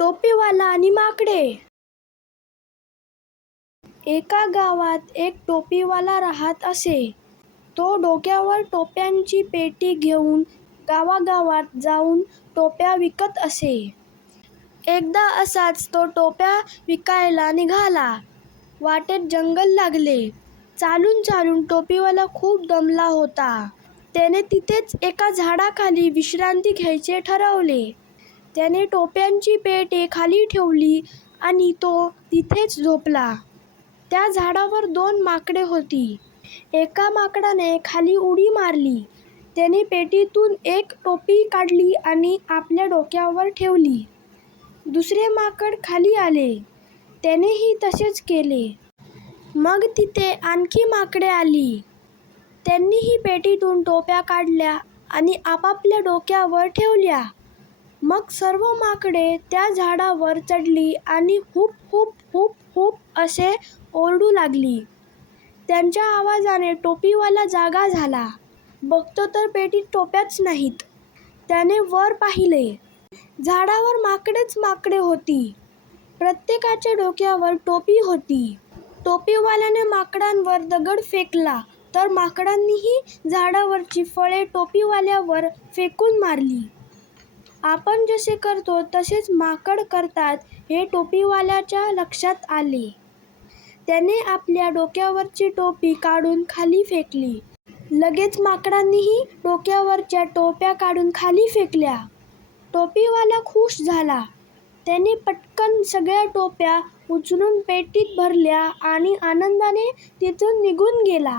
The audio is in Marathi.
टोपीवाला आणि माकडे. एका गावात एक टोपीवाला राहत असे. तो डोक्यावर टोप्यांची पेटी घेऊन गावागावात जाऊन टोप्या विकत असे. एकदा असाच तो टोप्या विकायला निघाला. वाटेत जंगल लागले. चालून चालून टोपीवाला खूप दमला होता. त्याने तिथेच एका झाडाखाली विश्रांती घ्यायचे ठरवले. त्याने टोप्यांची पेटे खाली ठेवली आणि तो तिथेच झोपला. त्या झाडावर दोन माकडे होती. एका माकडाने खाली उडी मारली. त्याने पेटीतून एक टोपी काढली आणि आपल्या डोक्यावर ठेवली. दुसरे माकड खाली आले. त्यानेही तसेच केले. मग तिथे आणखी माकडे आली. त्यांनीही पेटीतून टोप्या काढल्या आणि आपापल्या डोक्यावर ठेवल्या. मग सर्व माकडे त्या झाडावर चढली आणि हुप हुप हुप हुप असे ओरडू लागली. त्यांच्या आवाजाने टोपीवाला जागा झाला. बघतो तर पेटीत टोप्याच नाहीत. त्याने वर पाहिले. झाडावर माकडेच माकडे होती. प्रत्येकाच्या डोक्यावर टोपी होती. टोपीवाल्याने माकडांवर दगड फेकला तर माकडांनीही झाडावरची फळे टोपीवाल्यावर फेकून मारली. आपण जसे करतो तसेच माकड करतात हे टोपीवाल्याच्या लक्षात आले. त्याने आपल्या डोक्यावरची टोपी काढून खाली फेकली. लगेच माकडांनीही डोक्यावरच्या टोप्या काढून खाली फेकल्या. टोपीवाला खुश झाला. त्याने पटकन सगळ्या टोप्या उचलून पेटीत भरल्या आणि आनंदाने तिथून निघून गेला.